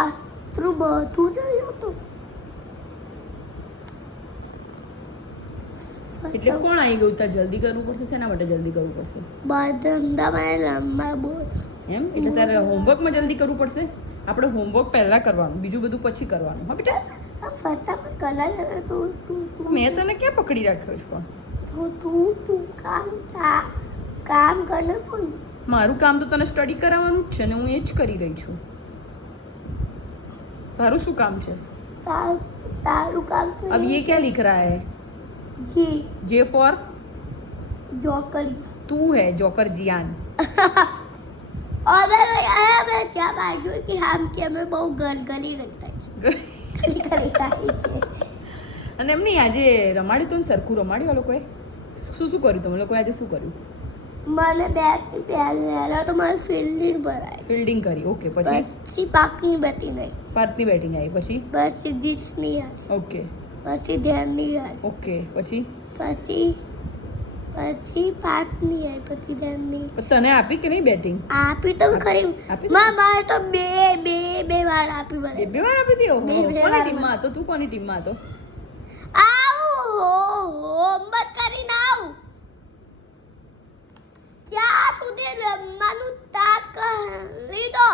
આટલું બધું જોયું હતું. એટલે કોણ આવી ગયું? તાર જલ્દી કરવું પડશે. શેના માટે જલ્દી કરવું પડશે? બધા મને લંબા બોલ. એમ એટલે તારે હોમવર્કમાં જલ્દી કરવું પડશે. આપણે હોમવર્ક પહેલા કરવાનું, બીજું બધું પછી કરવાનું. હા બેટા, ફટાફટ કલર તું મેં તને ક્યાં પકડી રાખ્યો છું? તું કામ કર ને પણ. મારું કામ તો તને સ્ટડી કરાવવાનું જ છે ને હું એ જ કરી રહી છું. તારું શું કામ છે? તારું કામ તો अब ये क्या लिख रहा है? ये जे फॉर जोकर. तू है जोकर जियान. और मैं क्या बाजू कि हम के में બહુ ગલગલી કરતા છે. અને એમ નહીં, આજે રમાડ્યું તું ને સરખું રમાડ્યું આ લોકોએ? શું શું કર્યું તમે લોકોએ આજે? શું કર્યું? મને બેટ પહેલા તો મને ફિલ્ડિંગ ભરાય. ફિલ્ડિંગ કરી. ઓકે, પછી પાકની બતી નહીં. પાર્ટની બેટિંગ આવી. પછી પછી દીસ નહીં આવી. ઓકે પછી ધ્યાન નહીં આવી. ઓકે પછી પછી પાક નહીં આવી. પછી ધ્યાન નહીં. પણ તને આપી કે નહીં બેટિંગ? આપી તો ખરી. આપી? મારે તો બે વાર આપી મને. બે વાર આપી દી. ઓહો, બે કોની વાર ટીમમાં હતો તું? કોની ટીમમાં હતો? હોમવર્ક કરીને આવ. ત્યાં સુધી રમવાનું તાક લીધો.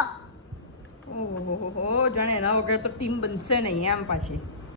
ઓહો, જાણે એના વગર તો ટીમ બનશે નહીં એમ પાછી.